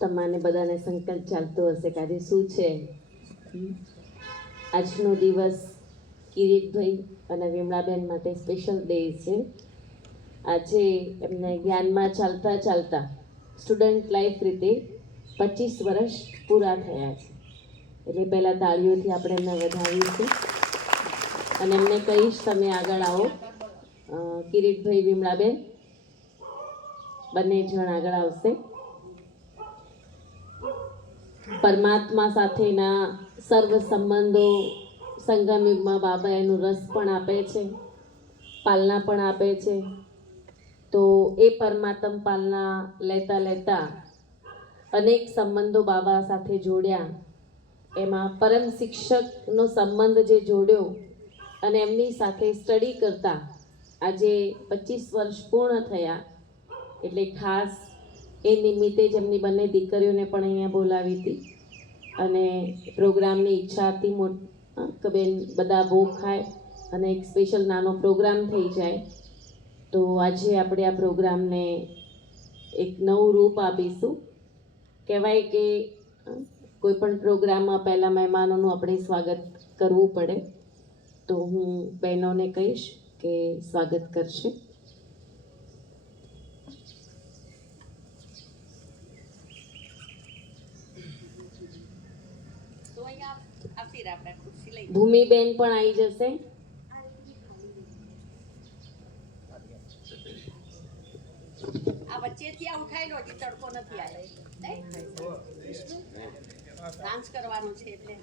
તમારે બધાને સંકલ્પ ચાલતો હશે કે આજે શું છે. આજનો દિવસ કિરીટભાઈ અને વિમળાબેન માટે સ્પેશિયલ ડે છે. આજે એમને જ્ઞાનમાં ચાલતા ચાલતા સ્ટુડન્ટ લાઈફ રીતે 25 વર્ષ પૂરા થયા છે. એટલે પહેલાં તાળીઓથી આપણે એમને વધાવીશું અને એમને કહીશ તમે આગળ આવો. કિરીટભાઈ વિમળાબેન બંને જણ આગળ આવશે. પરમાત્મા સાથેના સર્વ સંબંધો સંગમ યુગમાં બાબા એનું રસ પણ આપે છે, પાલના પણ આપે છે. તો એ પરમાત્મ પાલના લેતા લેતા અનેક સંબંધો બાબા સાથે જોડ્યા. એમાં પરમ શિક્ષકનો સંબંધ જે જોડ્યો અને એમની સાથે સ્ટડી કરતા આજે 25 વર્ષ પૂર્ણ થયા. એટલે ખાસ એ નિમિત્તે જ એમની બંને દીકરીઓને પણ અહીંયા બોલાવી હતી અને પ્રોગ્રામની ઈચ્છા હતી કે બેન બધા ભોગ ખાય અને એક સ્પેશિયલ નાનો પ્રોગ્રામ થઈ જાય. તો આજે આપણે આ પ્રોગ્રામને એક નવું રૂપ આપીશું. કહેવાય કે કોઈ પણ પ્રોગ્રામમાં પહેલાં મહેમાનોનું આપણે સ્વાગત કરવું પડે. તો હું બહેનોને કહીશ કે સ્વાગત કરશે. ભૂમિબેન પણ આવી જશે. આ વચ્ચેથી આ ઉઠાયેલો હજી તડકો નથી આવ્યો. ડાન્સ કરવાનું છે એટલે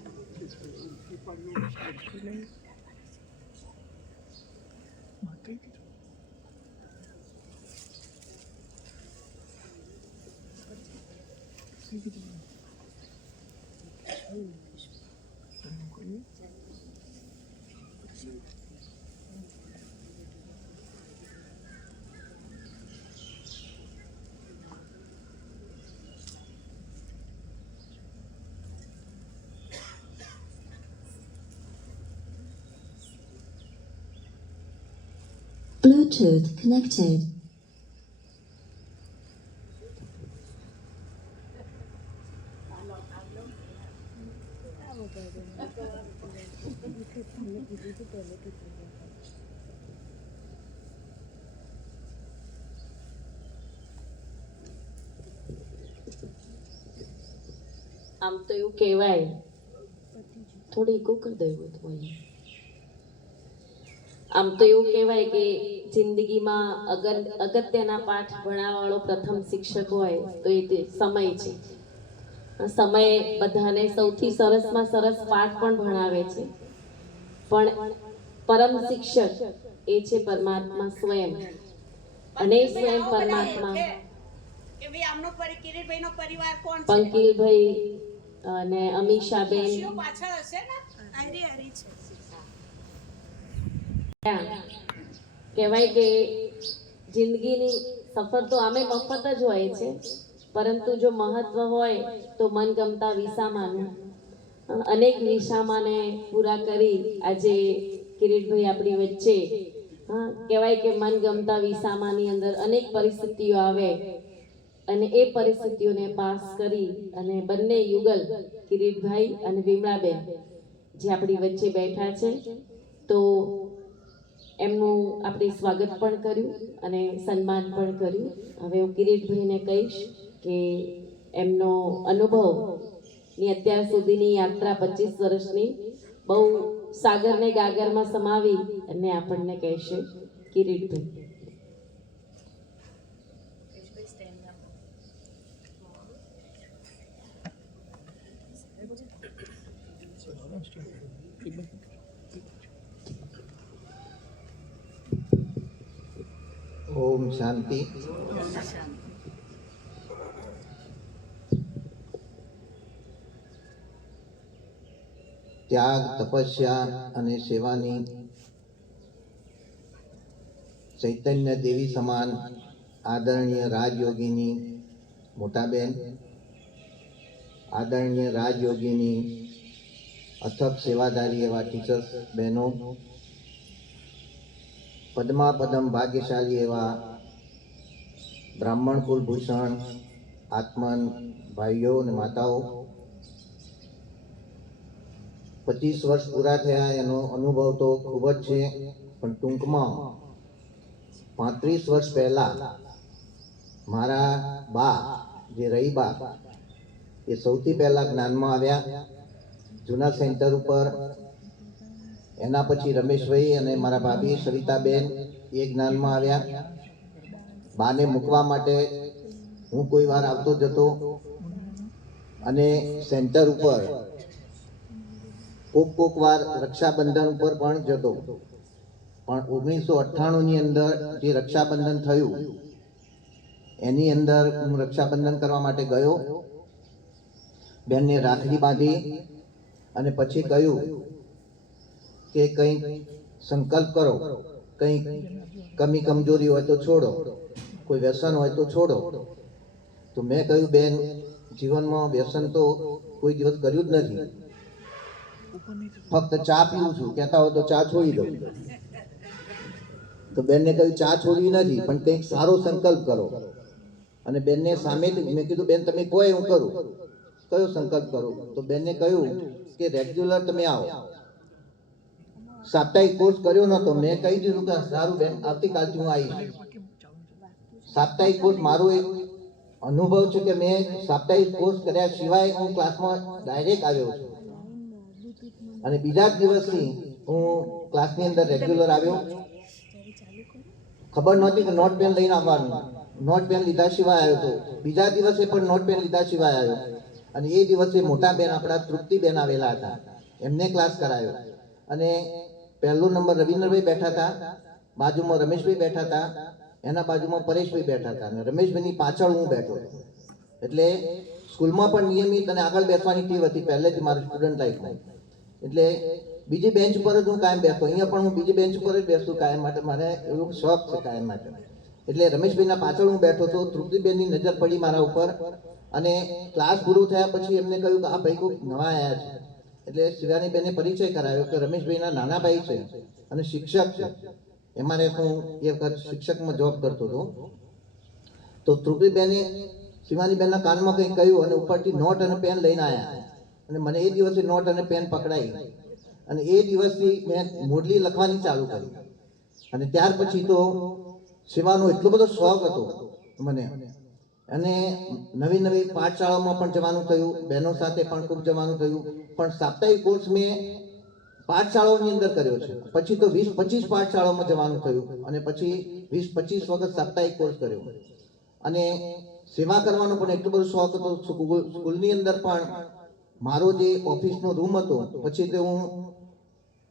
Bluetooth connected. આમ તો એવું કહેવાય, થોડી ઇકો કરી દેવું હતું. આમ તો એવું કહેવાય કે જિંદગીમાં અગત્યના પાઠ ભણાવવાળો પ્રથમ શિક્ષક હોય તો એ સમય છે. સમય બધાને સૌથી સરસમાં સરસ પાઠ પણ ભણાવે છે, પણ પરમ શિક્ષક એ છે પરમાત્મા સ્વયં. અને સ્વયં પરમાત્મા પંકિલભાઈ અને અમીષાબેન પાછળ હશે ને. કહેવાય કે જિંદગીની સફર તો આમે મફત જ હોય છે, પરંતુ જો મહત્વ હોય તો મનગમતા વિસામાનું. અનેક વિસામાને પૂરા કરી આજે કિરીટભાઈ આપણી વચ્ચે. કહેવાય કે મનગમતા વિસામાની અંદર અનેક પરિસ્થિતિઓ આવે અને એ પરિસ્થિતિઓને પાસ કરી અને બંને યુગલ કિરીટભાઈ અને વિમળાબેન જે આપણી વચ્ચે બેઠા છે, તો એમનું આપણે સ્વાગત પણ કર્યું અને સન્માન પણ કર્યું. હવે હું કિરીટભાઈને કહીશ કે એમનો અનુભવની અત્યાર સુધીની યાત્રા 25 વર્ષની બહુ સાગરને ગાગરમાં સમાવી અને આપણને કહેશે. કિરીટભાઈ. ઓમ શાંતિ. ત્યાગ, તપસ્યા અને સેવાની ચૈતન્ય દેવી સમાન આદરણીય રાજયોગીની મોટાબેન, આદરણીય રાજયોગીની અથક સેવાદારી એવા ટીચર્સ બહેનો, પદ્મા પદમ ભાગ્યશાળી એવા બ્રાહ્મણ કુલભૂષણ આત્મન ભાઈઓ અને માતાઓ, 25 વર્ષ પૂરા થયા એનો અનુભવ તો ખૂબ જ છે, પણ ટૂંકમાં 35 વર્ષ પહેલા મારા બા જે રહી બા એ સૌથી પહેલા જ્ઞાનમાં આવ્યા જૂના સેન્ટર ઉપર. એના પછી રમેશભાઈ અને મારા ભાભી સવિતાબેન એ જ્ઞાનમાં આવ્યા. બાને મૂકવા માટે હું કોઈ વાર આવતો જતો અને સેન્ટર ઉપર કોક વાર રક્ષાબંધન ઉપર પણ જતો. પણ 1998ની અંદર જે રક્ષાબંધન થયું એની અંદર હું રક્ષાબંધન કરવા માટે ગયો. બેનને રાખડી બાંધી અને પછી કહ્યું કે કંઈક સંકલ્પ કરો, કંઈક કમી કમજોરી હોય તો છોડો, કોઈ વ્યસન હોય તો છોડો. તો મેં કહ્યું બેન જીવનમાં વ્યસન તો કોઈ દિવસ કર્યું જ નથી, ફક્ત ચા પીવું છું, કહેતા હોય તો ચા છોડી દઉં. તો બેનને કહ્યું ચા છોડવી નથી પણ કંઈક સારો સંકલ્પ કરો. અને બેનને સામેથી મેં કીધું બેન તમે કહો હું કરું, કયો સંકલ્પ કરું? તો બેનને કહ્યું કે રેગ્યુલર તમે આવો. સાપ્તાહિક કોર્સ કર્યો નતો, મેં કહી દીધું કે સારું બેન આવતીકાલથી હું આવીશ. સાપ્તાહિક કોર્સ મારો એક અનુભવ છે કે મેં સાપ્તાહિક કોર્સ કર્યા સિવાય હું ક્લાસમાં ડાયરેક્ટ આવ્યો છું. અને બીજા જ દિવસથી હું ક્લાસની અંદર રેગ્યુલર આવ્યો. ખબર નહોતી કે નોટ પેન લઈને આવવાનું, નોટ પેન લીધા સિવાય આવ્યો હતો. બીજા દિવસે પણ નોટ પેન લીધા સિવાય આવ્યો. અને એ દિવસે મોટા બેન આપણા તૃપ્તિબેન આવેલા હતા, એમને ક્લાસ કરાયો. અને પહેલો નંબર રવિન્દ્રભાઈ બેઠા હતા, બાજુમાં રમેશભાઈ બેઠા હતા, એના બાજુમાં પરેશભાઈ બેઠા હતા અને રમેશભાઈની પાછળ હું બેઠો. એટલે સ્કૂલમાં પણ નિયમિત અને આગળ બેસવાની ટેવ હતી પહેલેથી મારી સ્ટુડન્ટ લાઈફમાં. એટલે બીજી બેન્ચ ઉપર જ હું કાયમ બેસતો. અહીંયા પણ હું બીજી બેન્ચ ઉપર જ બેસતું કાયમ માટે, મારે એવું શોખ છે કાયમ માટે. એટલે રમેશભાઈના પાછળ હું બેઠો હતો. તૃપ્તિબેનની નજર પડી મારા ઉપર અને ક્લાસ પૂરું થયા પછી એમને કહ્યું કે આ ભાઈ કોઈ નવા આવ્યા છે. એટલે શિવાનીબેને પરિચય કરાવ્યો કે રમેશભાઈના નાના ભાઈ છે અને શિક્ષક છે. અમારે હું એ વખત શિક્ષકમાં જોબ કરતો હતો. તો તૃપ્તિબેને શિવાનીબેનના કાનમાં કંઈક કહ્યું અને ઉપરથી નોટ અને પેન લઈને આવ્યા. અને મને એ દિવસે નોટ અને પેન પકડાઈ અને એ દિવસથી મેં મુરલી લખવાની ચાલુ કરી. અને ત્યાર પછી તો સેવાનો એટલો બધો શોખ હતો મને. અને નવી નવી પાઠશાળામાં પણ જવાનું થયું, બહેનો સાથે પણ ખૂબ જવાનું થયું. પણ સાપ્તાહિક કોર્સ મેં પાઠશાળાઓની અંદર કર્યો છે. પછી તો 20-25 પાઠશાળાઓમાં જવાનું થયું અને પછી 20-25 વખત સાપ્તાહિક કોર્સ કર્યો. અને સેવા કરવાનો પણ એટલો બધો શોખ હતો. સ્કૂલની અંદર પણ મારો જે ઓફિસનો રૂમ હતો, પછી તો હું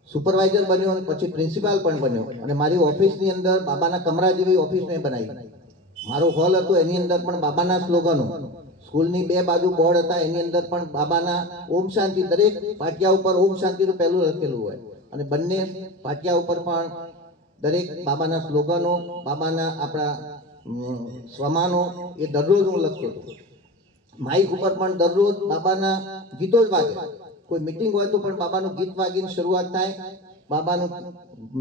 સુપરવાઇઝર બન્યો અને પછી પ્રિન્સિપાલ પણ બન્યો. અને મારી ઓફિસની અંદર બાબાના કમરા જેવી ઓફિસ મેં બનાવી. મારો હોલ હતો એની અંદર પણ બાબાના સ્લોગનો, સ્કૂલની 2 બાજુ બોર્ડ હતા એની અંદર પણ બાબાના ઓમ શાંતિ, દરેક પાટિયા ઉપર ઓમ શાંતિનું પહેલું લખેલું હોય અને બંને પાટિયા ઉપર પણ દરેક બાબાના સ્લોગનો, બાબાના આપણા સ્વમાનો એ દરરોજ હું લખતો હતો. માઇક ઉપર પણ દરરોજ બાબાના ગીતો જ વાગે. કોઈ મીટિંગ હોય તો પણ બાબાનું ગીત વાગીને શરૂઆત થાય, બાબાનું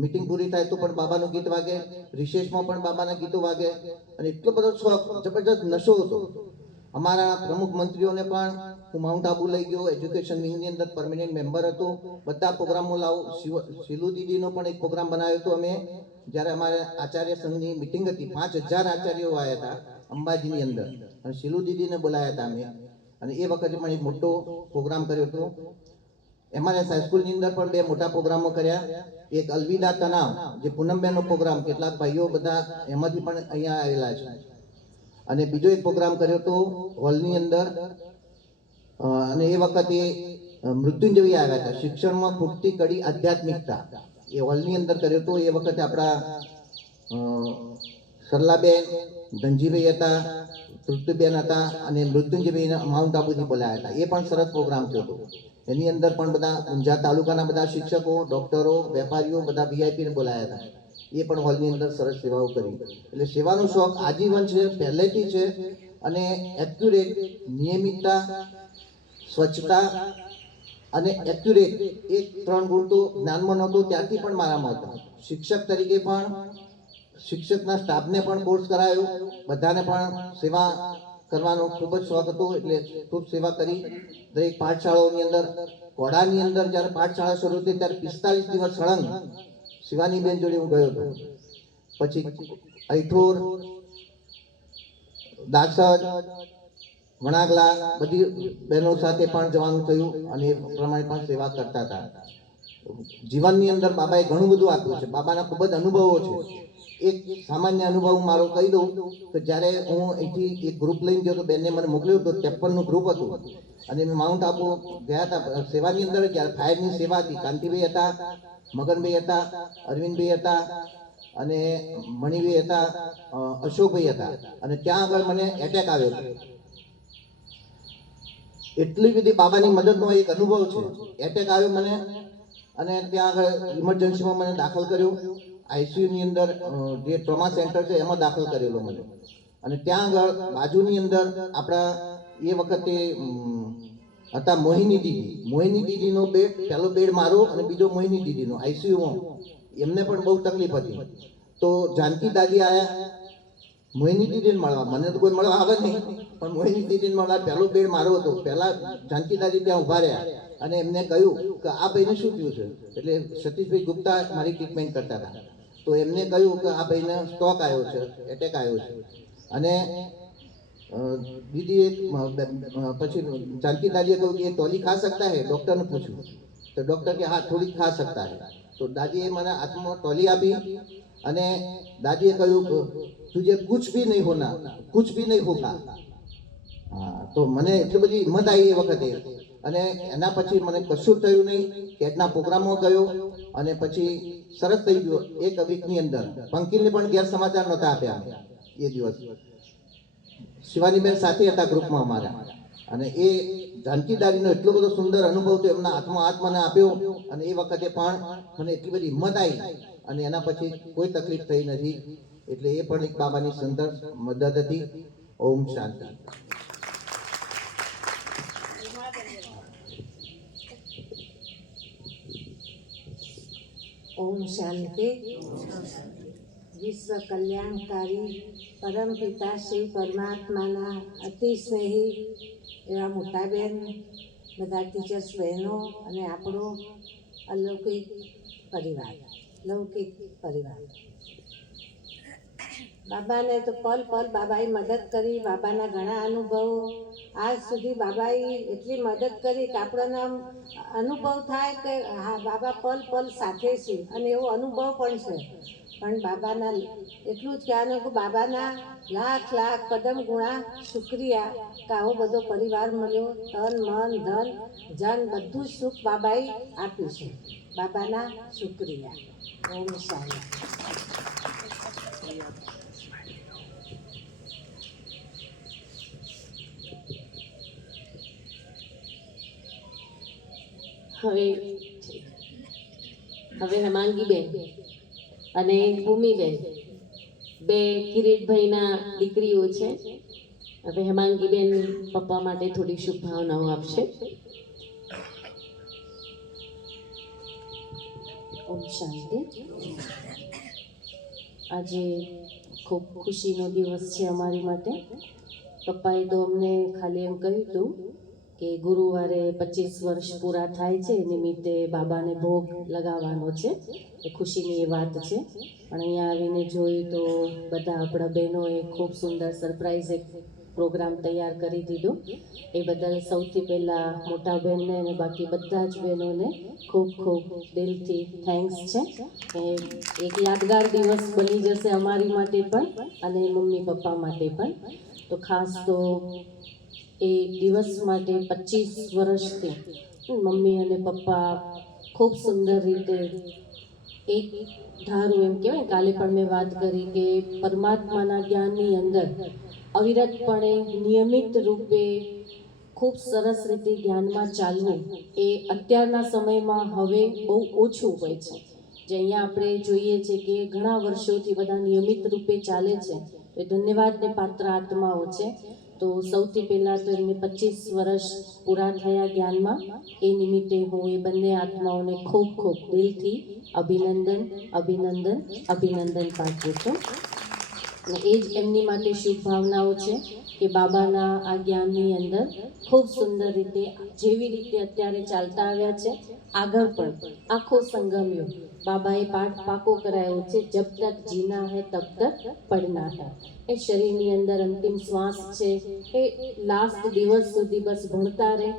મીટિંગ પૂરી થાય તો પણ બાબાનું ગીત વાગે, રિસેસમાં પણ બાબાના ગીતો વાગે. અને એટલો બધો શોખ, જબરદસ્ત નશો હતો. અમારા પ્રમુખ મંત્રીઓને પણ હું માઉન્ટ આબુ લઈ ગયો, એજ્યુકેશન વિંગની અંદર પરમેનન્ટ મેમ્બર હતો. બધા પ્રોગ્રામો લાવું. શીલુ દીદીનો પણ એક પ્રોગ્રામ બનાવ્યો હતો અમે, જ્યારે અમારે આચાર્ય સંઘની મિટિંગ હતી. 5000 આચાર્યો આવ્યા હતા અંબાજીની અંદર અને શીલુ દીદીને બોલાયા હતા અમે. અને એ વખતે પણ એક મોટો પ્રોગ્રામ કર્યો હતો. એમઆરએસ હાઈસ્કૂલની અંદર પણ 2 મોટા પ્રોગ્રામો કર્યા. એક અલવિદા તનાવ, જે પૂનમબેનનો પ્રોગ્રામ, કેટલાક ભાઈઓ બધા એમાંથી પણ અહીંયા આવેલા છે. અને બીજો એક પ્રોગ્રામ કર્યો હતો હોલની અંદર. અને એ વખતે મૃત્યુંજય આવ્યા હતા, શિક્ષણમાં ખૂટતી કડી આધ્યાત્મિકતા, એ હોલની અંદર કર્યો હતો. એ વખતે આપણા સરલાબેન, ધનજીભાઈ હતા, તૃપ્તિબેન હતા અને મૃત્યુંજયભાઈને માઉન્ટ આબુથી બોલાયા હતા. એ પણ સરસ પ્રોગ્રામ થયો હતો. એની અંદર પણ બધા ઊંઝા તાલુકાના બધા શિક્ષકો, ડોક્ટરો, વેપારીઓ બધા વીઆઈપીને બોલાયા હતા. એ પણ હોલની અંદર સરસ સેવાઓ કરી. એટલે સેવાનો શોખ આજીવન છે, પહેલેથી છે. અને એક્યુરેટ, નિયમિતતા, સ્વચ્છતા અને એક્યુરેટ 1-3 ગુણ તો જ્ઞાનમાં નહોતો ત્યારથી પણ મારામાં હતો. શિક્ષક તરીકે પણ શિક્ષકના સ્ટાફને પણ કોર્સ કરાયો, બધાને પણ સેવા કરવાનો ખૂબ જ શોખ હતો, એટલે ખૂબ સેવા કરી. દરેક પાઠશાળાઓની અંદર, ઘોડાની અંદર જ્યારે પાઠશાળા શરૂ થઈ ત્યારે 45 દિવસ સળંગ શિવાનીબેન જોડે હું ગયો હતો. પછી અઈઠોર, દાસદ, વણાગલા બધી બહેનો સાથે પણ જવાનું થયું અને એ પ્રમાણે પણ સેવા કરતા હતા. જીવનની અંદર બાબાએ ઘણું બધું આપ્યું છે. બાબાના ખૂબ જ અનુભવો છે. એક સામાન્ય અનુભવ મારો કહી દઉં કે જ્યારે હું અહીંથી એક ગ્રુપ લઈને ગયો તો, બેનને મને મોકલ્યો તો 53નું ગ્રુપ હતું અને મેં માઉન્ટ આબુ ગયા હતા સેવાની અંદર. જ્યારે ફાયરની સેવા હતી, કાંતિભાઈ હતા, મગનભાઈ હતા, અરવિંદભાઈ હતા અને મણિભાઈ હતા, અશોકભાઈ હતા અને ત્યાં આગળ મને એટેક આવ્યો હતો. એટલી બધી બાબાની મદદનો એક અનુભવ છે. એટેક આવ્યો મને અને ત્યાં આગળ ઇમરજન્સીમાં મને દાખલ કર્યો. આઈસીયુની અંદર જે ટ્રોમા સેન્ટર છે એમાં દાખલ કરેલો મને. અને ત્યાં આગળ બાજુની અંદર આપણા એ વખતે હતા મોહિની દીદીનો બેડ, પહેલો બેડ મારો અને બીજો મોહિની દીદીનો આઈસીયુમાં. એમને પણ બહુ તકલીફ હતી. તો જાનકી દાદી આયા મોહિની દીદીને મળવા. મને તો કોઈ મળવા આવે નહીં, પણ મોહિની દીદીને મળવા પહેલો બેડ મારો હતો. પહેલા જાનકી દાદી ત્યાં ઊભા રહ્યા અને એમને કહ્યું કે આ ભાઈને શું થયું છે. એટલે સતીશભાઈ ગુપ્તા મારી ટ્રીટમેન્ટ કરતા હતા. તો એમને કહ્યું કે આ ભાઈને સ્ટ્રોક આવ્યો છે, એટેક આવ્યો છે. અને દીદી પછી જાનકી દાદીએ કહ્યું કે એ ટોલી ખા सकता है, ડૉક્ટરને પૂછ્યું તો ડૉક્ટર કે હા થોડી ખા सकता है. તો દાદીએ મને હાથમાં ટોલી આપી અને દાદીએ કહ્યું કે તુજે કુછ ભી નહીં હોના, કુછ ભી નહીં હોગા. હા, તો મને એટલી બધી હિંમત આવી એ વખતે. અને એના પછી મને કશું થયું નહીં. કેટના પ્રોગ્રામમાં ગયો અને પછી સરસ થઈ ગયો. એક વીકની અંદર પંકિલને પણ ગેરસમાચાર નહોતા આપ્યા એ દિવસ. શિવાનીબેન સાથે હતા ગ્રુપમાં અમારા. અને એ જાનકી દાદીનો એટલો બધો સુંદર અનુભવ તો એમના હાથમાં હાથ મને આપ્યો અને એ વખતે પણ મને એટલી બધી હિંમત આવી અને એના પછી કોઈ તકલીફ થઈ નથી. એટલે એ પણ એક બાબાની સુંદર મદદ હતી. ઓમ શાંતિ. ओम शांति। विश्व कल्याणकारी परम पिता श्री परमात्माना अति स्नेही एवा मोटा बेन, બધા ટીચર્સ બહેનો અને આપણો અલૌકિક પરિવાર, લૌકિક પરિવાર. બાબાને તો પલ પલ બાબાએ મદદ કરી. બાબાના ઘણા અનુભવો આજ સુધી બાબાએ એટલી મદદ કરી કે આપણને અનુભવ થાય કે હા બાબા પલ પલ સાથે છે અને એવો અનુભવ પણ છે. પણ બાબાના એટલું જ કહેવાનું કે બાબાના લાખ લાખ કદમ ગુણા શુક્રિયા કે આવો બધો પરિવાર મળ્યો. તન મન ધન જન બધું જ સુખ બાબાએ આપ્યું છે. બાબાના શુક્રિયા. ઓમ શાંતિ. હવે હેમાંગીબેન અને ભૂમિબેન બે કિરીટભાઈના દીકરીઓ છે. હવે હેમાંગીબેન પપ્પા માટે થોડી શુભભાવનાઓ આપશે. ઓમ શાંતિ. આજે ખૂબ ખુશીનો દિવસ છે અમારી માટે. પપ્પાએ તો અમને ખાલી એમ કહ્યું હતું કે ગુરુવારે 25 વર્ષ પૂરા થાય છે નિમિત્તે બાબાને ભોગ લગાવવાનો છે. એ ખુશીની એ વાત છે. પણ અહીંયા આવીને જોયું તો બધા આપણા બહેનોએ ખૂબ સુંદર સરપ્રાઈઝ એક પ્રોગ્રામ તૈયાર કરી દીધો. એ બદલ સૌથી પહેલાં મોટા બહેનને અને બાકી બધા જ બહેનોને ખૂબ ખૂબ દિલથી થેન્ક્સ છે. એ એક યાદગાર દિવસ બની જશે અમારી માટે પણ અને મમ્મી પપ્પા માટે પણ. તો ખાસ તો એ દિવસ માટે 25 વર્ષથી મમ્મી અને પપ્પા ખૂબ સુંદર રીતે એક ધારું એમ કહેવાય. કાલે પણ મેં વાત કરી કે પરમાત્માના જ્ઞાનની અંદર અવિરતપણે નિયમિત રૂપે ખૂબ સરસ રીતે જ્ઞાનમાં ચાલવું એ અત્યારના સમયમાં હવે બહુ ઓછું હોય છે. જે અહીંયા આપણે જોઈએ છે કે ઘણા વર્ષોથી બધા નિયમિત રૂપે ચાલે છે. એ ધન્યવાદને પાત્ર આત્માઓ છે. તો સૌથી પહેલાં તો એમને 25 વર્ષ પૂરા થયા જ્ઞાનમાં. એ નિમિત્તે હું એ બંને આત્માઓને ખૂબ ખૂબ દિલથી અભિનંદન અભિનંદન અભિનંદન પાઠવું છું. અને એ જ એમની માટે શુભ ભાવનાઓ છે કે બાબાના આ જ્ઞાનની અંદર ખૂબ સુંદર રીતે જેવી રીતે અત્યારે ચાલતા આવ્યા છે આગળ પણ આખો સંગમ્યો બાબાએ પાઠ પાકો કરાયો છે, જબ તક જીના હૈ તબ તક પડના હૈ. એ શરીરની અંદર અંતિમ શ્વાસ છે એ લાસ્ટ દિવસ સુધી બસ ભણતા રહે,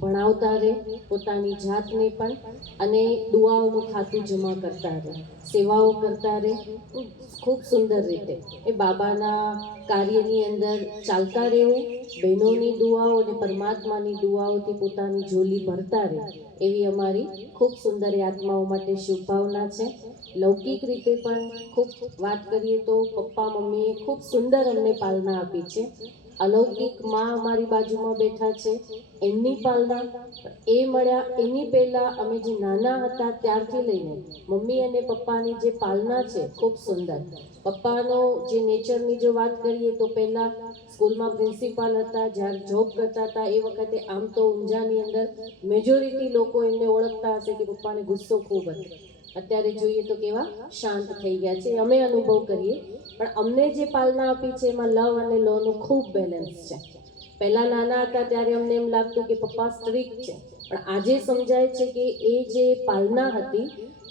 ભણાવતા રહે, પોતાની જાતને પણ અને દુઆઓનું ખાતું જમા કરતા રહે, સેવાઓ કરતા રહે, ખૂબ સુંદર રીતે એ બાબાના કાર્યની અંદર ચાલતા રહેવું, બહેનોની દુઆઓ અને પરમાત્માની દુઆઓથી પોતાની ઝોલી ભરતા રહે એવી અમારી ખૂબ સુંદર એ આત્માઓ માટે શુભભાવના છે. લૌકિક રીતે પણ ખૂબ વાત કરીએ તો પપ્પા મમ્મીએ ખૂબ સુંદર અમને પાલના આપી છે. અલૌકિક માં અમારી બાજુમાં બેઠા છે, એમની પાલના એ મળ્યા એની પહેલાં અમે જે નાના હતા ત્યારથી લઈને મમ્મી અને પપ્પાની જે પાલના છે ખૂબ સુંદર. પપ્પાનો જે નેચરની જો વાત કરીએ તો પહેલાં સ્કૂલમાં પ્રિન્સિપાલ હતા, જ્યારે જોબ કરતા હતા એ વખતે આમ તો ઊંઝાની અંદર મેજોરિટી લોકો એમને ઓળખતા હશે કે પપ્પાને ગુસ્સો ખૂબ હતો. અત્યારે જોઈએ તો કેવા શાંત થઈ ગયા છે, અમે અનુભવ કરીએ. પણ અમને જે પાલના આપી છે એમાં લવ અને લોનું ખૂબ બેલેન્સ છે. પહેલાં નાના હતા ત્યારે અમને એમ લાગતું કે પપ્પા સ્ટ્રિક્ટ છે, પણ આજે સમજાય છે કે એ જે પાલના હતી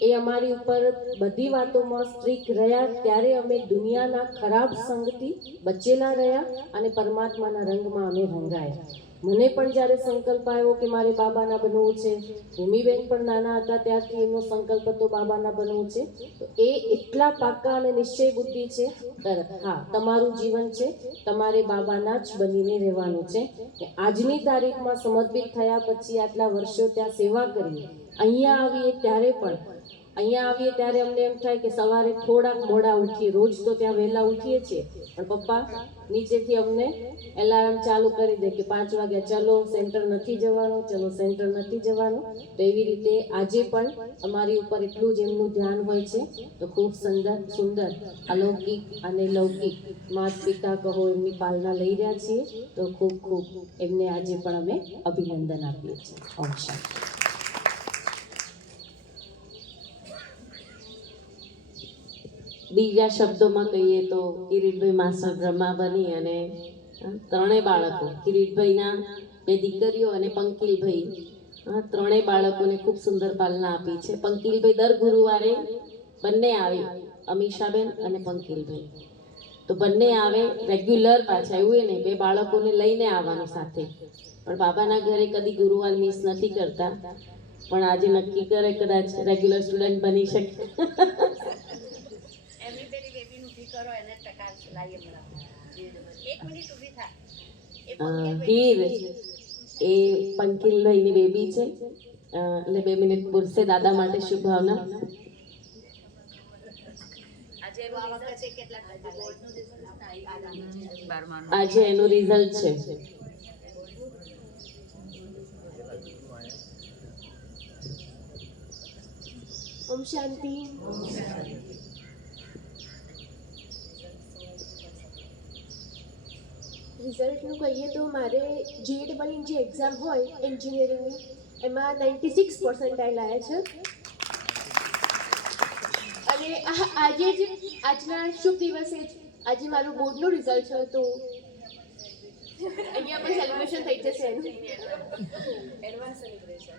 એ અમારી ઉપર બધી વાતોમાં સ્ટ્રિક્ટ રહ્યા, ત્યારે અમે દુનિયાના ખરાબ સંગથી બચેલા રહ્યા અને પરમાત્માના રંગમાં અમે રંગાયા. મને પણ જ્યારે સંકલ્પ આવ્યો કે મારે બાબાના બનવું છે, ભૂમિબેન પણ નાના હતા ત્યારથી એમનો સંકલ્પ હતો બાબાના બનવું છે, તો એ એટલા પાકા અને નિશ્ચય બુદ્ધિ છે તરત હા તમારું જીવન છે, તમારે બાબાના જ બનીને રહેવાનું છે. કે આજની તારીખમાં સમર્પિત થયા પછી આટલા વર્ષો ત્યાં સેવા કરી, અહીંયા આવીએ ત્યારે પણ અમને એમ થાય કે સવારે થોડાક મોડા ઉઠીએ, રોજ તો ત્યાં વહેલા ઉઠીએ છીએ, પણ પપ્પા નીચેથી અમને એલાર્મ ચાલુ કરી દે કે 5 વાગ્યા ચલો સેન્ટર નથી જવાનું, ચલો સેન્ટર નથી જવાનું. તો એવી રીતે આજે પણ અમારી ઉપર એટલું જ એમનું ધ્યાન હોય છે. તો ખૂબ સુંદર અલૌકિક અને લૌકિક માતા પિતા કહો એમની પાલના લઈ રહ્યા છીએ. તો ખૂબ ખૂબ એમને આજે પણ અમે અભિનંદન આપીએ છીએ. ઓમ શાંતિ. બીજા શબ્દોમાં કહીએ તો કિરીટભાઈ માસ્ટર બ્રહ્મા બની અને ત્રણેય બાળકો, કિરીટભાઈના 2 દીકરીઓ અને પંકિલભાઈ, ત્રણેય બાળકોને ખૂબ સુંદર પાલના આપી છે. પંકિલભાઈ દર ગુરુવારે બંને આવે, અમીષાબેન અને પંકિલભાઈ, તો બંને આવે રેગ્યુલર. પાછા એવું નહીં 2 બાળકોને લઈને આવવાનું સાથે, પણ બાબાના ઘરે કદી ગુરુવાર મિસ નથી કરતા. પણ આજે નક્કી કરે કદાચ રેગ્યુલર સ્ટુડન્ટ બની શકે. એમની પેલી બેબીનું ઊભી કરો એને ટકાર લાવીએ મળાવો. 1 મિનિટ ઊભી થા. હીર એ પંકિલભાઈની બેબી છે, એટલે 2 મિનિટ પૂરશે. દાદા માટે શુભ ભાવના. આજે એનું રિઝલ્ટ છે. ઓમ શાંતિ. રિઝલ્ટનું કહીએ તો મારે GATE જે એક્ઝામ હોય એન્જિનિયરિંગની એમાં 96% આવ્યા છે. અને આજે જ આજના શુભ દિવસે જ આજે મારું બોર્ડનું રિઝલ્ટ છે, તો અહીંયા પણ સેલિબ્રેશન થઈ જશે એનું. Advance celebration.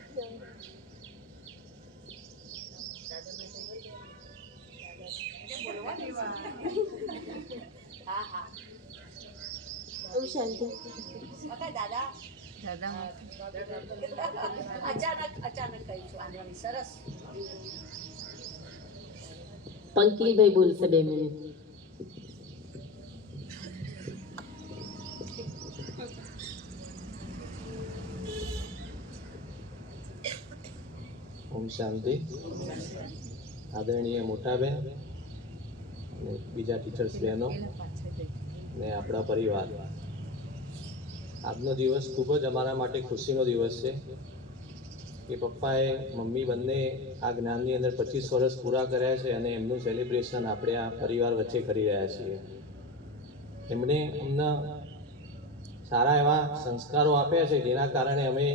હા હા. ઓમ શાંતિ. દાદા અચાનક કહીશું આનવાની. સરસ. પંકિલભાઈ બોલશે 2 મિનિટ. ઓમ શાંતિ. આદરણીય મોટાબેન અને બીજા ટીચર્સ બહેનો ને આપણા પરિવાર, આજનો દિવસ ખૂબ જ અમારા માટે ખુશીનો દિવસ છે કે પપ્પાએ મમ્મી બંને આ જ્ઞાનની અંદર 25 વર્ષ પૂરા કર્યા છે અને એમનું સેલિબ્રેશન આપણે આ પરિવાર વચ્ચે કરી રહ્યા છીએ. એમણે અમને સારા એવા સંસ્કારો આપ્યા છે, જેના કારણે અમે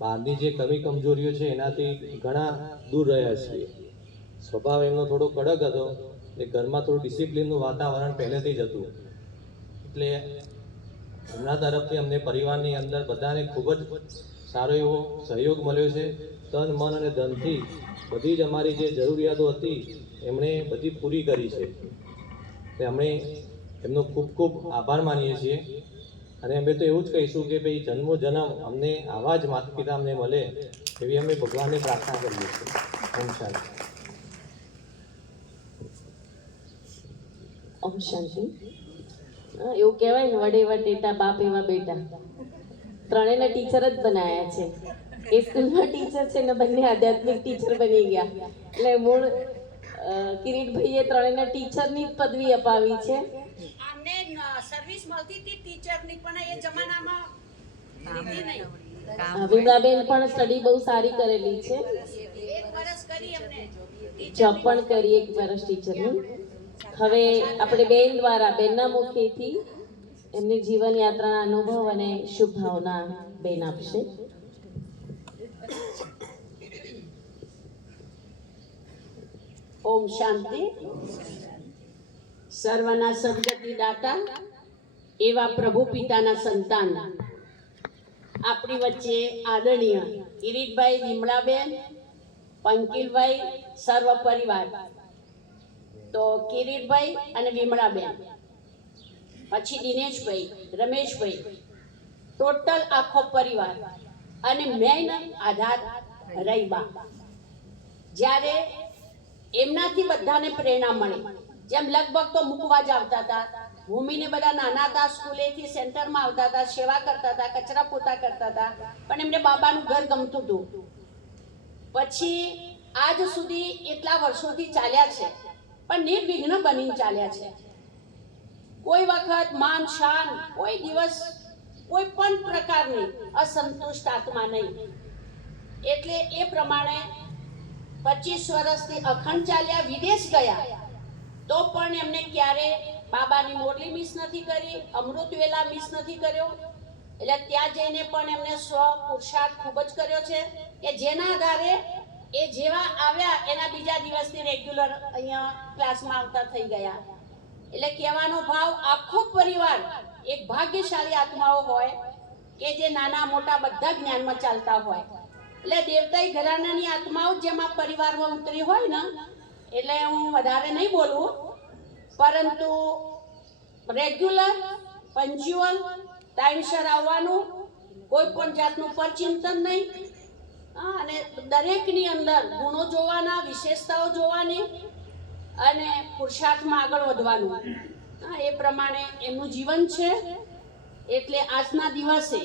બહારની જે કમી કમજોરીઓ છે એનાથી ઘણા દૂર રહ્યા છીએ. સ્વભાવ એમનો થોડો કડક હતો, એટલે ઘરમાં થોડું ડિસિપ્લિનનું વાતાવરણ પહેલેથી જ હતું. એટલે એમના તરફથી અમને પરિવારની અંદર બધાને ખૂબ જ સારો એવો સહયોગ મળ્યો છે. તન મન અને ધનથી બધી જ અમારી જે જરૂરિયાતો હતી એમણે બધી પૂરી કરી છે. એટલે અમે એમનો ખૂબ ખૂબ આભાર માનીએ છીએ. અને અમે તો એવું જ કહીશું કે ભાઈ જન્મો જન્મ અમને આવા જ માતા પિતા અમને મળે એવી અમે ભગવાનને પ્રાર્થના કરીએ છીએ. ઓમ શાંતિ. ઓમ શાંતિ. એવું કહેવાય ને, વડે વટેટા બાપ એવા બેટા. ત્રણેયને ટીચર જ બનાયા છે. એ સ્કૂલમાં ટીચર છે ને બંને આધ્યાત્મિક ટીચર બની ગયા. એટલે મૂળ કિરીટભાઈએ ત્રણેયના ટીચરની પદવી અપાવી છે. અમને સર્વિસ મળતી હતી ટીચરની, પણ એ જમાનામાં લીધી નહીં. વિમલાબેન પણ સ્ટડી બહુ સારી કરેલી છે. 1 વર્ષ કરી અમને જોબ પણ કરી 1 વર્ષ ટીચરની. હવે આપણે બેન દ્વારા, બેનના મુખેથી એમની જીવન યાત્રાના અનુભવ અને શુભ ભાવના બેન આપશે. ઓમ શાંતિ. સર્વના સદગતિ દાતા એવા પ્રભુ પિતાના સંતાન આપણી વચ્ચે આદરણીય કિરીટભાઈ, વિમળાબેન, પંકિલભાઈ, સર્વ પરિવાર. તો કિરીટભાઈ અને વિમળાબેન, પછી દિનેશભાઈ, રમેશભાઈ, ટોટલ આખો પરિવાર અને મેઇન આધાર રહીબા. જ્યારે એમનાથી બધાને પ્રેરણા મળે. જેમ લગભગ તો મૂકવા જ આવતા હતા, ભૂમિને બધા નાના હતા, સ્કૂલેથી સેન્ટરમાં આવતા હતા, સેવા કરતા હતા, કચરા પોતા કરતા હતા, પણ એમને બાબાનું ઘર ગમતું હતું. પછી આજ સુધી એટલા વર્ષોથી ચાલ્યા છે, પણ નિર્વિઘ્ન બનીને ચાલ્યા છે. કોઈ વખત માન શાન, કોઈ દિવસ કોઈ પણ પ્રકારની અસંતુષ્ટ આત્મા નહીં. એટલે એ પ્રમાણે 25 વર્ષથી અખંડ ચાલ્યા. વિદેશ ગયા તો પણ એમને ક્યારે બાબાની મોરલી મિસ નથી કરી, અમૃત વેલા મિસ નથી કર્યો. એટલે ત્યાં જઈને પણ એમને સ્વ પુરુષાર્થ ખૂબ જ કર્યો છે કે જેના આધારે એ જેવા આવ્યા એના બીજા દિવસથી રેગ્યુલર અહીંયા ક્લાસમાં આવતા થઈ ગયા. એટલે કહેવાનો ભાવ, આખો પરિવાર એક ભાગ્યશાળી આત્માઓ હોય કે જે નાના મોટા બધા જ્ઞાનમાં ચાલતા હોય. એટલે દેવતાઈ ઘરાનાની આત્માઓ જેમાં પરિવારમાં ઉતરી હોય ને, એટલે હું વધારે નહીં બોલવું, પરંતુ રેગ્યુલર પંચ્યુઅલ ટાઈમસર આવવાનું, કોઈ પણ જાતનું પરચિંતન નહીં, અને દરેકની અંદર ગુણો જોવાના, વિશેષતાઓ જોવાની અને પુરુષાર્થમાં આગળ વધવાનું. એ પ્રમાણે એમનું જીવન છે. એટલે આજના દિવસે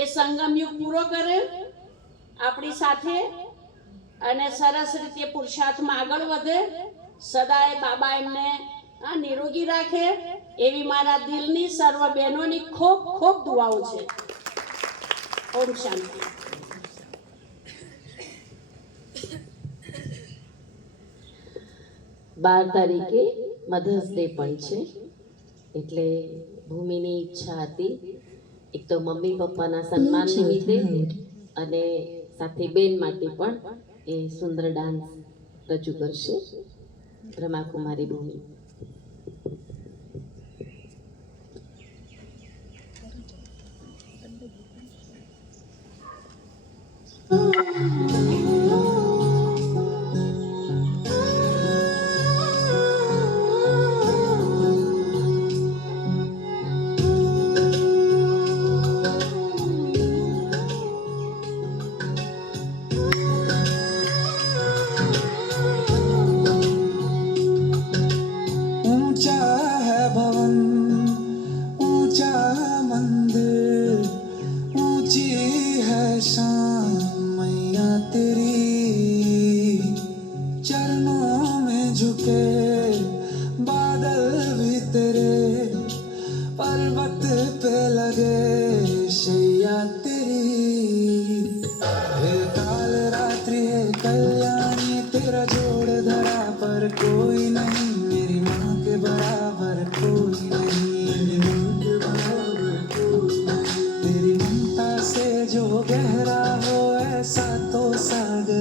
એ સંગમયુગ પૂરો કરે આપણી સાથે અને સરસ રીતે પુરુષાર્થમાં આગળ વધે. સદાય બાબા એમને નિરોગી રાખે એવી મારા દિલની સર્વ બહેનોની ખૂબ ખૂબ દુઆઓ છે. ઓમ શાંતિ. 12 તારીખે મધર્સ ડે પણ છે. એટલે ભૂમિની ઈચ્છા હતી એક તો મમ્મી પપ્પાના સન્માન નિમિત્તે અને સાથે બેન માટે પણ એ સુંદર ડાન્સ રજૂ કરશે. બ્રહ્માકુમારી ભૂમિ.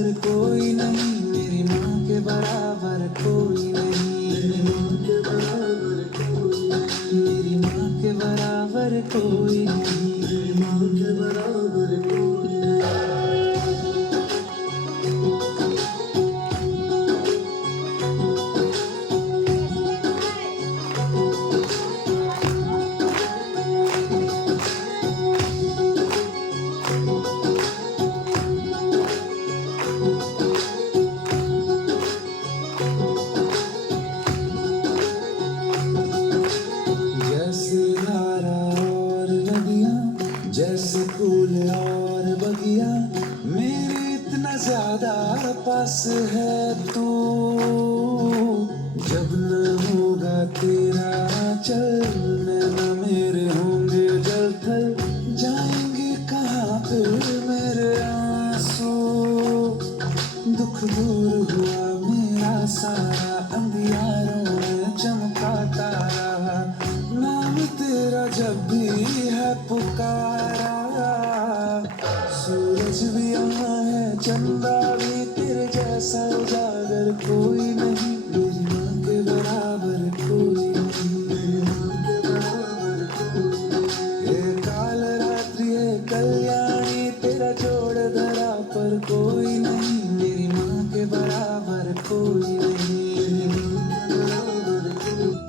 बराबर कोई नहीं, मेरी माँ के बराबर कोई नहीं, मेरी माँ के बराबर कोई नहीं, मेरी माँ के बराबर कोई नहीं, मेरी माँ के बराबर कोई जैसे धारा और नदियाँ, जैसे फूल और बगिया, मेरे इतना ज्यादा पास है तू। जब न होगा तेरा चल, नैना मेरे होंगे जल थल, जाएंगे कहाँ फिर मेरे आंसू। दुख दूर हुआ मेरा सारा, अंधियारों में चमका तारा, नाम तेरा जब भी है पुकारा। सूरज भी यहाँ है, चंदा भी तेरे जैसा उजागर कोई नहीं, मेरी माँ के बराबर कोई नहीं, मेरी माँ के बराबर कोई नहीं। ये काल रात्रि है कल्याणी, तेरा जोड़ धरा पर कोई नहीं, मेरी माँ के बराबर कोई नहीं, मेरी माँ के बराबर कोई।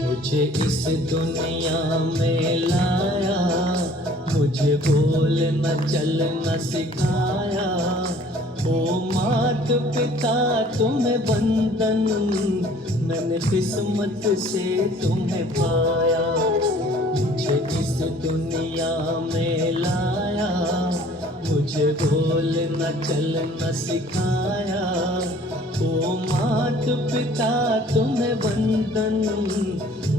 मुझे इस दुनिया में लाया, मुझे बोलना चलना सिखाया। ओ मात पिता तुम्हें बंधन, मैंने किस्मत से तुम्हें पाया। मुझे इस दुनिया में लाया, मुझे बोलना चलना सिखाया। ओ मात पिता तुम्हें बंधन,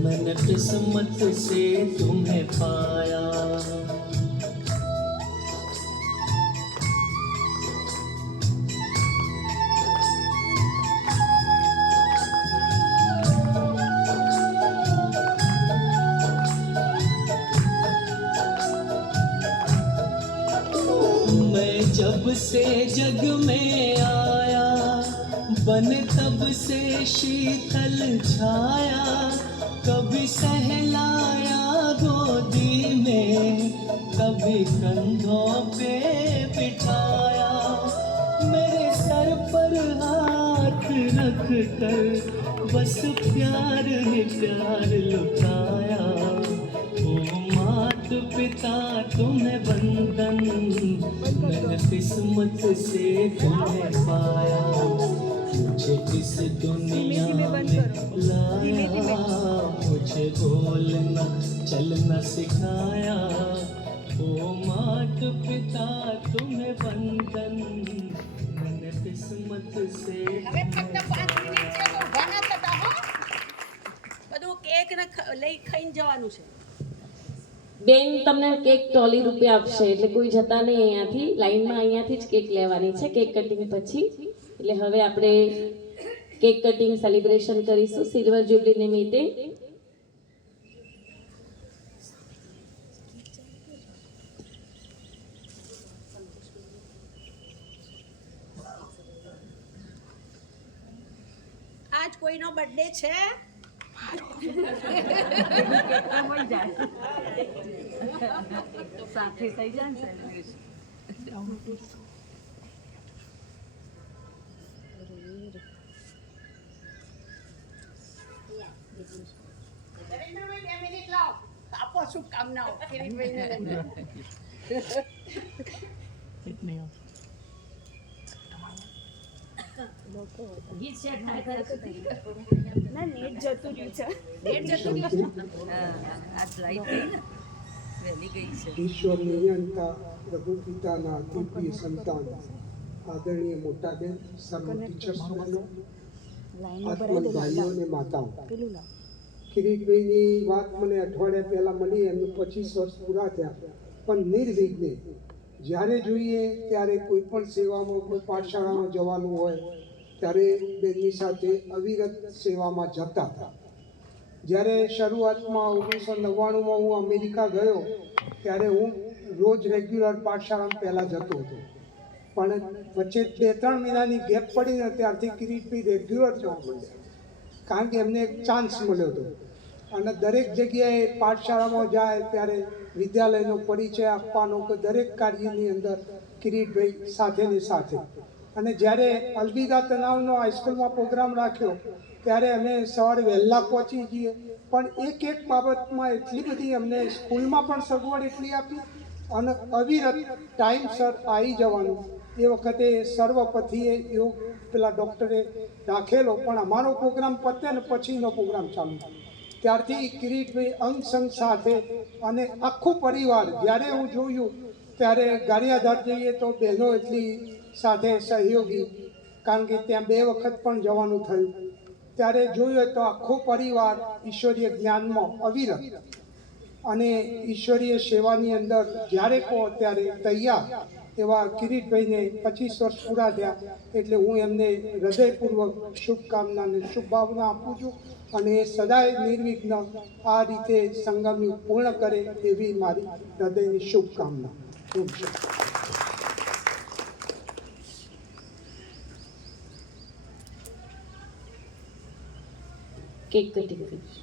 मैंने किस्मत से तुम्हें पाया। मैं जब से जग में आया, बन तब से शीतल छाया। कभी सहलाया गोदी में, कभी कंधों पे बिठाया। मेरे सर पर हाथ रख कर बस प्यार ही प्यार लुटाया। ओ मात पिता तुम्हें बंधन, मैंने किस्मत से तुम्हें पाया। मुझे इस दुनिया में लाया, मुझे बोलना चलना सिखाया। ओ मात पिता तुम्हें बंधन, मैंने किस्मत से હવે ફક્ત 5 મિનિટ છે તો ઉભા ના થતા હો. બધું કેક ને લઈ ખાઈને જવાનું છે. બેન તમને કેક ટ્રોલી રૂપે આપશે, એટલે કોઈ જતા નહીં અહીંયાથી, લાઈનમાં અહીંયાથી જ કેક લેવાની છે કેક કટિંગ પછી. એટલે હવે આપણે કેક કટિંગ સેલિબ્રેશન કરીશું સિલ્વર જ્યુબલી નિમિત્તે. આજ કોઈનો બર્થડે છે? સાથે થઈ જાય ને સેલિબ્રેશન. નરેન્દ્રભાઈ 2 મિનિટ લાવો, આપો શુભકામનાઓ કિરીટભાઈને લઈને. ગીત સેટ થાય ના નેટ જતું રહ્યું છે. નેટ જતું રહ્યું. આજ લાઈટ ગઈ ને, વહેલી ગઈ છે. ઈશ્વર નિયંતા પ્રભુ પિતાના દિવ્ય સંતાન આદરણીય મોટાબેન, સર્વ ટીચર્સ બહેનો, આત્મન ભાઈઓ અને માતાઓ, કિરીટભાઈની વાત મને અઠવાડિયા પહેલાં મળી, એમનું 25 વર્ષ પૂરા થયા, પણ નિર્વિઘ્ને જ્યારે જોઈએ ત્યારે કોઈ પણ સેવામાં, કોઈ પાઠશાળામાં જવાનું હોય ત્યારે બેનની સાથે અવિરત સેવામાં જતા હતા. જ્યારે શરૂઆતમાં 1999માં હું અમેરિકા ગયો ત્યારે હું રોજ રેગ્યુલર પાઠશાળામાં પહેલાં જતો હતો, પણ વચ્ચે 2-3 મહિનાની ગેપ પડીને ત્યારથી કિરીટભાઈ રેગ્યુલર જવા માંડ્યા, કારણ કે એમને એક ચાન્સ મળ્યો હતો. અને દરેક જગ્યાએ પાઠશાળામાં જાય ત્યારે વિદ્યાલયનો પરિચય આપવાનો કે દરેક કાર્યની અંદર કિરીટભાઈ સાથેની સાથે. અને જ્યારે અલવિદા તનાવનો હાઈસ્કૂલમાં પ્રોગ્રામ રાખ્યો ત્યારે અમે સવારે વહેલા પહોંચી જઈએ, પણ એક બાબતમાં એટલી બધી અમને સ્કૂલમાં પણ સગવડ એટલી આપી અને અવિરત ટાઈમસર આવી જવાનું. એ વખતે સર્વપથીએ યોગ પેલા ડૉક્ટરે રાખેલો, પણ અમારો પ્રોગ્રામ પતે ને પછીનો પ્રોગ્રામ ચાલુ. ત્યારથી કિરીટભાઈ અંગ સંગ સાથે અને આખો પરિવાર, જ્યારે હું જોયું ત્યારે ગારિયાધાર જઈએ તો બહેનો એટલી સાથે સહયોગી, કારણ કે ત્યાં 2 વખત પણ જવાનું થયું. ત્યારે જોયું તો આખો પરિવાર ઈશ્વરીય જ્ઞાનમાં અવિરત અને ઈશ્વરીય સેવાની અંદર જ્યારે કહો ત્યારે તૈયાર એવા કિરીટભાઈને 25 વર્ષ પૂરા થયા, એટલે હું એમને હૃદયપૂર્વક શુભકામના અને શુભભાવના આપું છું. અને એ સદાય નિર્વિઘ્ન આ રીતે સંગમ્યું પૂર્ણ કરે એવી મારી હૃદયની શુભકામના. કેક કટિંગ કરીશ.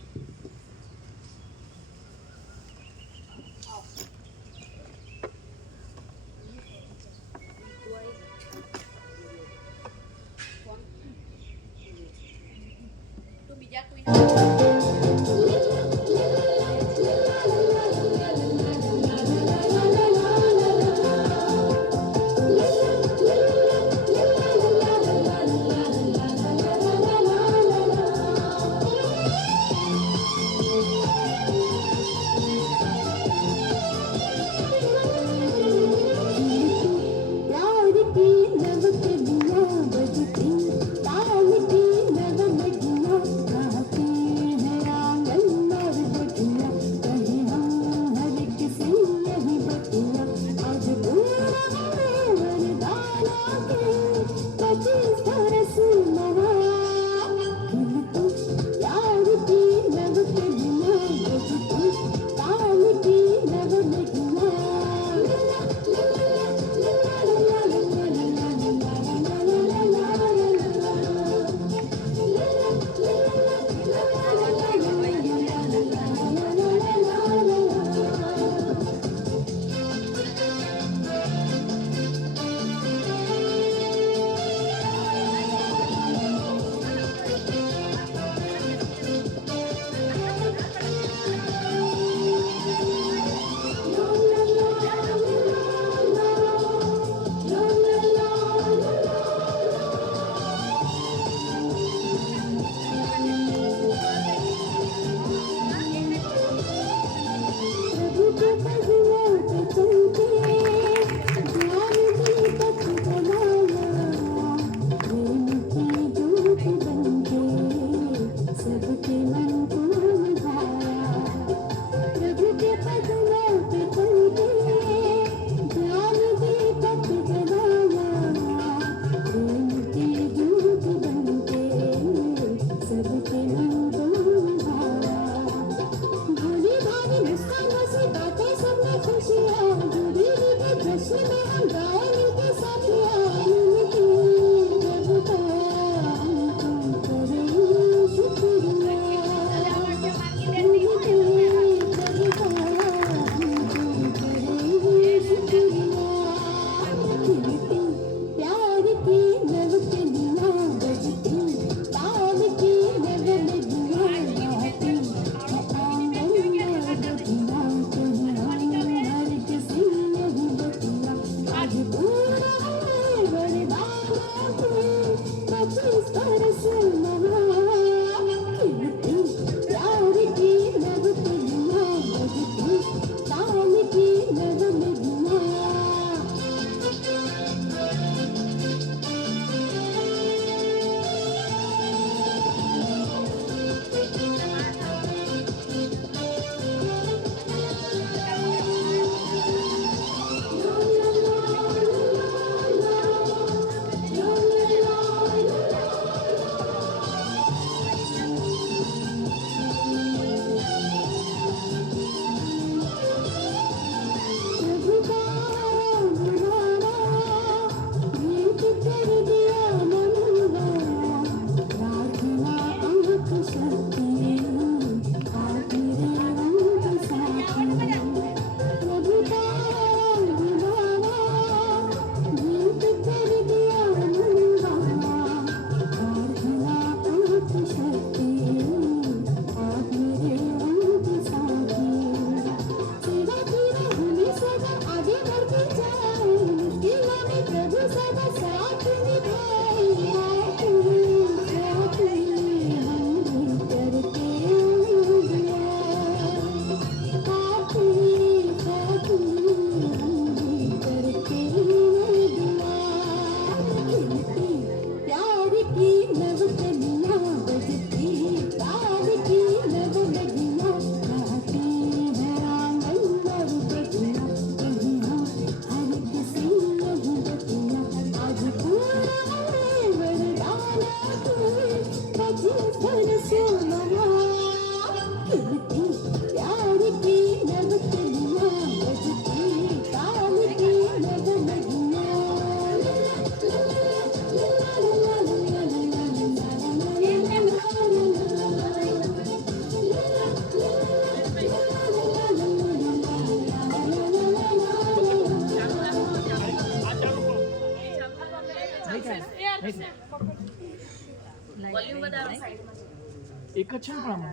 એક જ છે ને પણ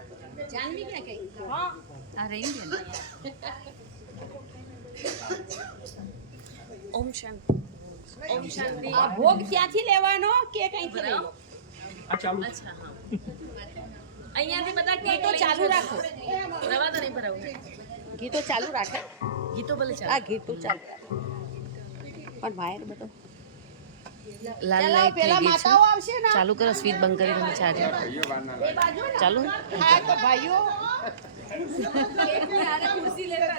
જાનવી ક્યાં ગઈ? આ રહી ને. ઓમ શાંતિ. ઓમ શાંતિ. આ ભોગ ક્યાંથી લેવાનો કે કઈથી લેવાનો? અચ્છા હા. અહીંયાથી બધા ગીતો ચાલુ રાખો. રવા તો નહીં ભરાવું. ગીતો ચાલુ રાખે. ગીતો ભલે ચાલુ. આ ગીતો ચાલુ રાખે. પણ વાયર બધો લાલ ચાલો, લાઈટ પેલા થઈ ગઈ માતાઓ છે. આવશે ને ચાલુ કરો, સ્વીચ બંધ કરી તમે ચાર્જ. ચાલુ. હા તો ભાઈઓ ખુરશી લેતા